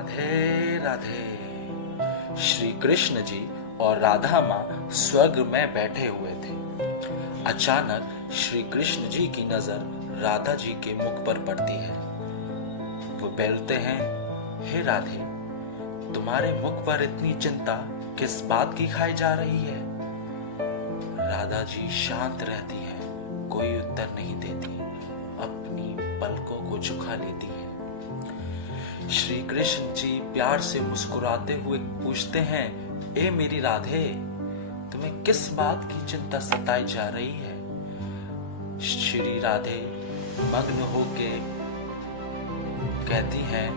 राधे राधे। श्री कृष्ण जी और राधा माँ स्वर्ग में बैठे हुए थे। अचानक श्री कृष्ण जी की नजर राधा जी के मुख पर पड़ती है। वो बोलते हैं, हे राधे, तुम्हारे मुख पर इतनी चिंता किस बात की खाई जा रही है? राधा जी शांत रहती है, कोई उत्तर नहीं देती, अपनी पलकों को झुका लेती है। श्री कृष्ण जी प्यार से मुस्कुराते हुए पूछते हैं, ए मेरी राधे, तुम्हें किस बात की चिंता सताई जा रही है? श्री राधे मग्न होके कहती हैं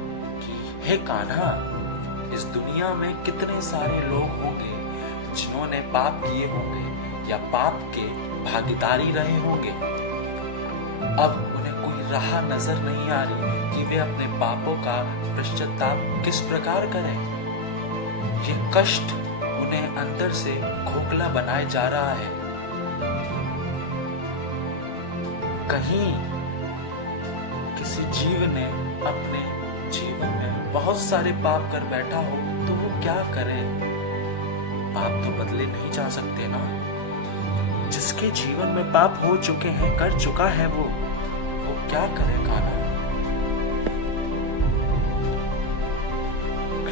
कि हे कान्हा, इस दुनिया में कितने सारे लोग होंगे जिन्होंने पाप किए होंगे या पाप के भागीदारी रहे होंगे। अब उन्हें कोई राह नजर नहीं आ रही कि वे अपने पापों का पश्चाताप किस प्रकार करें। ये कष्ट उन्हें अंदर से खोखला बनाए जा रहा है। कहीं किसी जीव ने अपने जीवन में बहुत सारे पाप कर बैठा हो तो वो क्या करे? पाप तो बदले नहीं जा सकते ना। जिसके जीवन में पाप हो चुके हैं, कर चुका है, वो क्या करे कान्हा?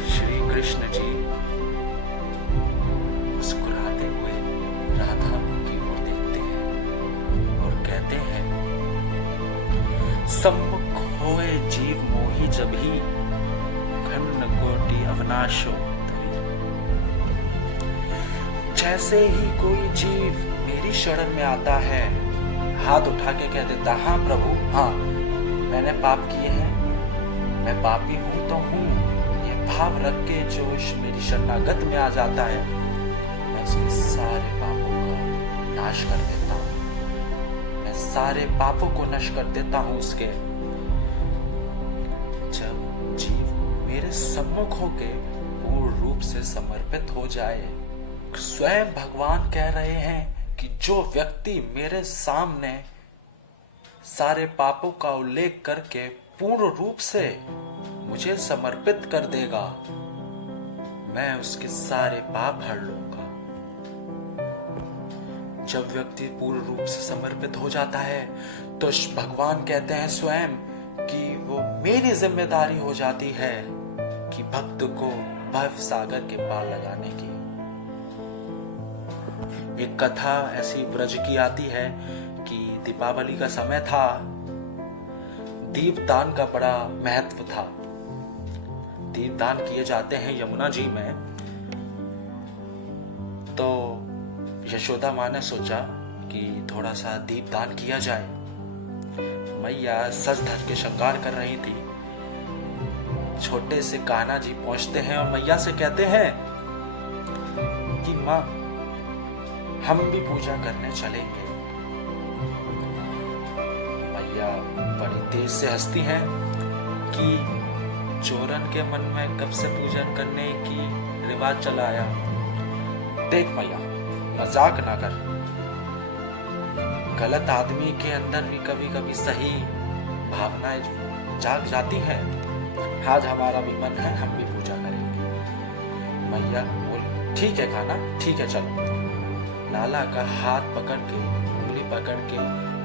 श्री कृष्ण जी मुस्कुराते हुए राधा की ओर देखते हैं और कहते हैं, सम्मुख होए जीव मोही जभी, घन कोटि अवनाशो तभी। जैसे ही कोई जीव मेरी शरण में आता है, हाथ उठा के कह देता, हाँ प्रभु, हाँ मैंने पाप किए हैं, मैं पापी हूं तो हूं, ये भाव रख के जो मेरी शरणागत में आ जाता है, मैं उसके सारे पापों का नाश कर देता हूं। मैं सारे पापों को नष्ट कर देता हूं उसके। जब जीव मेरे सम्मुख होके पूर्ण रूप से समर्पित हो जाए, स्वयं भगवान कह रहे हैं कि जो व्यक्ति मेरे सामने सारे पापों का उल्लेख करके पूर्ण रूप से मुझे समर्पित कर देगा, मैं उसके सारे पाप हर लूंगा। जब व्यक्ति पूर्ण रूप से समर्पित हो जाता है तो भगवान कहते हैं स्वयं कि वो मेरी जिम्मेदारी हो जाती है कि भक्त को भव सागर के पार लगाने की। एक कथा ऐसी ब्रज की आती है कि दीपावली का समय था, दीपदान का बड़ा महत्व था। दीपदान किए जाते हैं यमुना जी में। तो यशोदा माँ ने सोचा कि थोड़ा सा दीपदान किया जाए। मैया सज धज के श्रृंगार कर रही थी। छोटे से कान्हा जी पहुंचते हैं और मैया से कहते हैं कि माँ, हम भी पूजा करने चलेंगे। मैया बड़ी तेज से हंसती हैं कि चोरन के मन में कब से पूजन करने की रिवाज चला आया। देख मैया, मजाक ना कर। गलत आदमी के अंदर भी कभी कभी सही भावनाएं जाग जाती हैं। आज हमारा भी मन है, हम भी पूजा करेंगे। मैया बोल, ठीक है कान्हा, ठीक है, चलो। लाला का हाथ पकड़ के, उंगली पकड़ के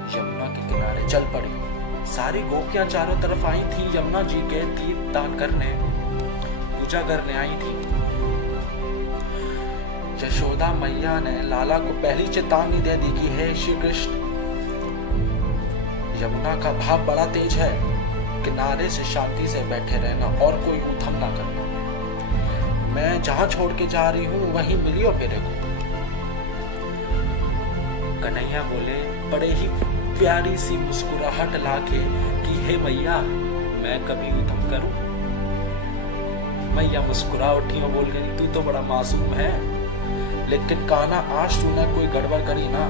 यमुना के किनारे चल पड़ी। सारी गोपियां चारों तरफ आई थी, यमुना जी के दीपदान करने, पूजा करने आई थी। यशोदा मैया ने लाला को पहली चेतावनी दे दी कि हे श्री कृष्ण, यमुना का भाव बड़ा तेज है, किनारे से शांति से बैठे रहना और कोई उथम ना करना। मैं जहां छोड़ के जा रही हूं वहीं मिलियो मेरे को। कन्हैया बोले बड़े ही प्यारी सी मुस्कुराहट लाके कि हे मैया, मैं कभी उधम करूं? मैया मुस्कुरा उठी और बोल गई, तू तो बड़ा मासूम है, लेकिन कान्हा आज तूने कोई गड़बड़ करी ना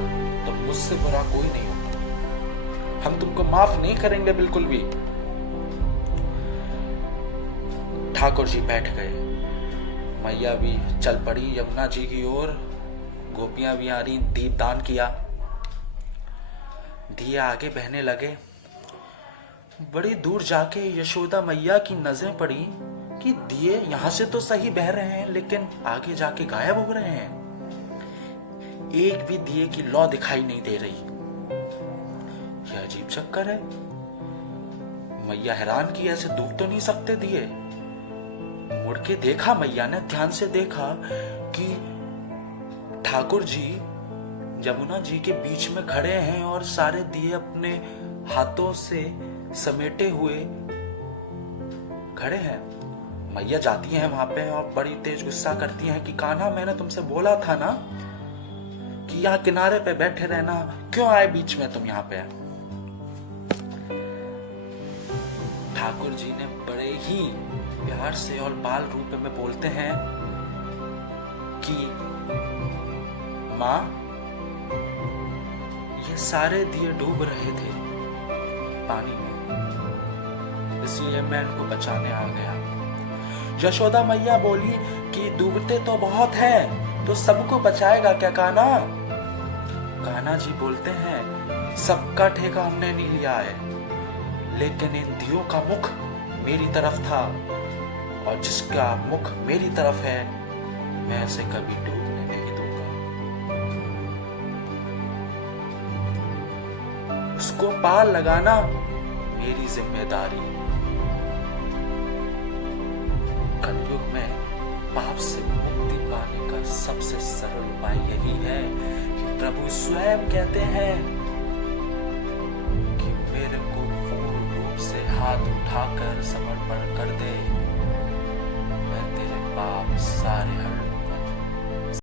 तो मुझसे बुरा कोई नहीं होगा। हम तुमको माफ नहीं करेंगे बिल्कुल भी। ठाकुर जी बैठ गए। मैया भी चल पड़ी यमुना जी की ओर। गोपियां भी आ रही, दीपदान किया, दिए आगे बहने लगे। बड़ी दूर जाके यशोदा मैया की नजरें पड़ी कि कि दिए यहाँ से तो सही बह रहे हैं लेकिन आगे जाके गायब हो रहे हैं। एक भी दिए की लौ दिखाई नहीं दे रही। यह अजीब चक्कर है। मैया हैरान की, ऐसे डूब तो नहीं सकते दिए। मुड़ के देखा, मैया ने ध्यान से देखा कि ठाकुर जी यमुना जी के बीच में खड़े हैं और सारे दिए अपने हाथों से समेटे हुए खड़े हैं। मैया जाती हैं वहां पे और बड़ी तेज गुस्सा करती हैं कि कान्हा, मैंने तुमसे बोला था ना कि यहाँ किनारे पे बैठे रहना, क्यों आए बीच में तुम यहाँ पे। ठाकुर जी ने बड़े ही प्यार से और बाल रूप में बोलते हैं कि माँ, ये सारे दिए डूब रहे थे पानी में, इसलिए मैं इनको बचाने आ गया। यशोदा मैया बोली कि डूबते तो बहुत हैं, तो सबको बचाएगा क्या कान्हा? कान्हा जी बोलते हैं, सबका ठेका हमने नहीं लिया है, लेकिन इन दियों का मुख मेरी तरफ था, और जिसका मुख मेरी तरफ है मैं इसे कभी डूबने नहीं दूंगा। उसको पार लगाना मेरी जिम्मेदारी। कलयुग में पाप से मुक्ति पाने का सबसे सरल उपाय यही है कि प्रभु स्वयं कहते हैं कि मेरे को पूर्ण रूप से हाथ उठाकर समर्पण कर दे, मैं तेरे पाप सारे हटा